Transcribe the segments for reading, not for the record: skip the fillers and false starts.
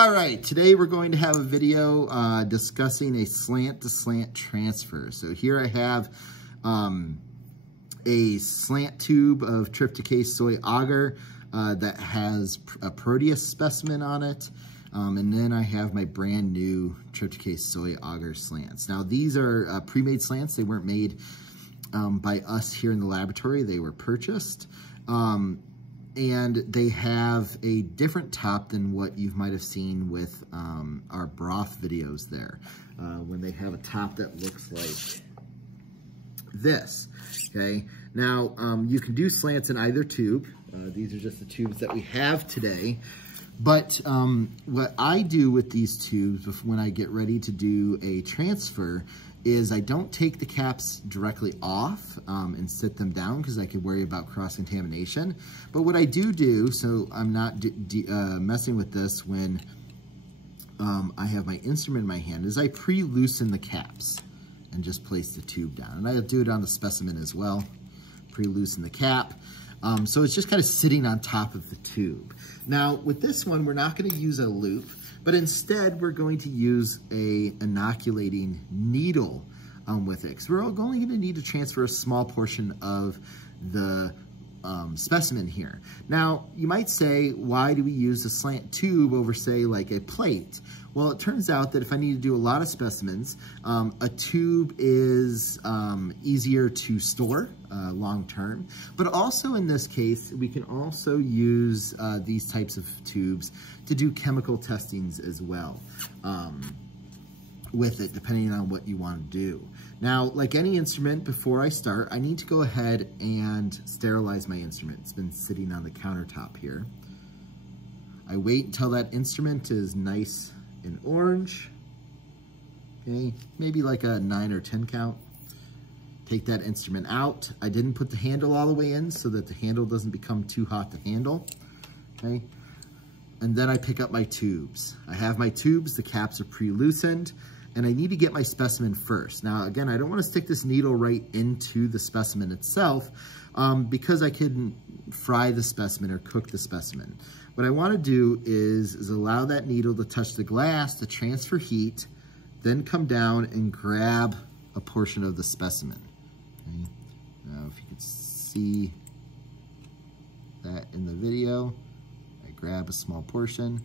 All right, today we're going to have a video discussing a slant to slant transfer. So here I have a slant tube of trypticase soy agar that has a Proteus specimen on it. And then I have my brand new trypticase soy agar slants. Now these are pre-made slants. They weren't made by us here in the laboratory. They were purchased. And they have a different top than what you might have seen with our broth videos there. When they have a top that looks like this, okay? Now, you can do slants in either tube. These are just the tubes that we have today. But what I do with these tubes when I get ready to do a transfer is I don't take the caps directly off and sit them down because I could worry about cross-contamination. But what I do, so I'm not messing with this when I have my instrument in my hand, is I pre-loosen the caps and just place the tube down. And I'll do it on the specimen as well, pre-loosen the cap. So it's just kind of sitting on top of the tube. Now with this one, we're not going to use a loop, but instead we're going to use a inoculating needle with it. Because we're only going to need to transfer a small portion of the specimen here. Now you might say, why do we use a slant tube over, say, like a plate? Well, it turns out that if I need to do a lot of specimens, a tube is easier to store long term. But also in this case, we can also use these types of tubes to do chemical testings as well with it, depending on what you want to do. Now, like any instrument, before I start, I need to go ahead and sterilize my instrument. It's been sitting on the countertop here. I wait until that instrument is nice and orange, okay, maybe like a 9 or 10 count. Take that instrument out. I didn't put the handle all the way in so that the handle doesn't become too hot to handle, okay? And then I pick up my tubes. I have my tubes, the caps are pre-loosened, and I need to get my specimen first. Now, again, I don't want to stick this needle right into the specimen itself because I can fry the specimen or cook the specimen. What I want to do is allow that needle to touch the glass to transfer heat, then come down and grab a portion of the specimen. Okay. Now, if you could see that in the video, I grab a small portion,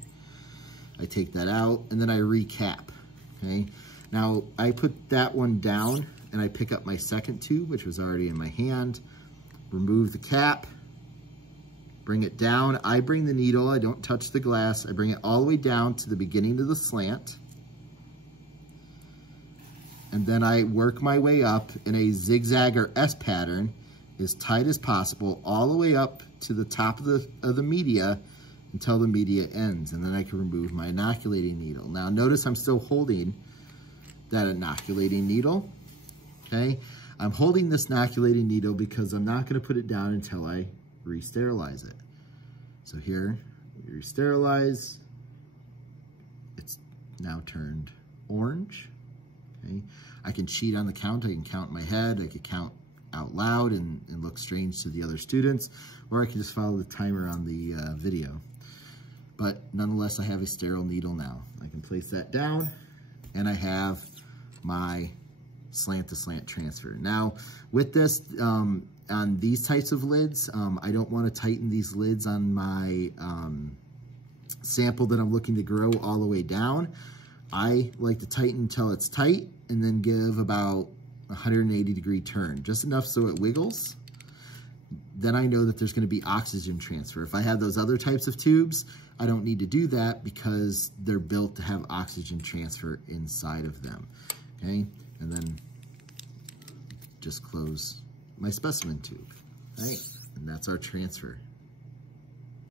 I take that out, and then I recap. Okay. Now, I put that one down, and I pick up my second tube, which was already in my hand, remove the cap, bring it down. I bring the needle, I don't touch the glass. I bring it all the way down to the beginning of the slant. And then I work my way up in a zigzag or S pattern as tight as possible, all the way up to the top of the media until the media ends. And then I can remove my inoculating needle. Now notice I'm still holding that inoculating needle, okay? I'm holding this inoculating needle because I'm not gonna put it down until I re-sterilize it. So here, we re-sterilize. It's now turned orange, okay? I can cheat on the count. I can count in my head. I can count out loud and look strange to the other students, or I can just follow the timer on the video. But nonetheless, I have a sterile needle now. I can place that down, and I have my slant to slant transfer. Now, with this, on these types of lids, I don't want to tighten these lids on my sample that I'm looking to grow all the way down. I like to tighten until it's tight and then give about 180-degree turn, just enough so it wiggles. Then I know that there's going to be oxygen transfer. If I have those other types of tubes, I don't need to do that because they're built to have oxygen transfer inside of them, okay? And then just close my specimen tube, right? And that's our transfer.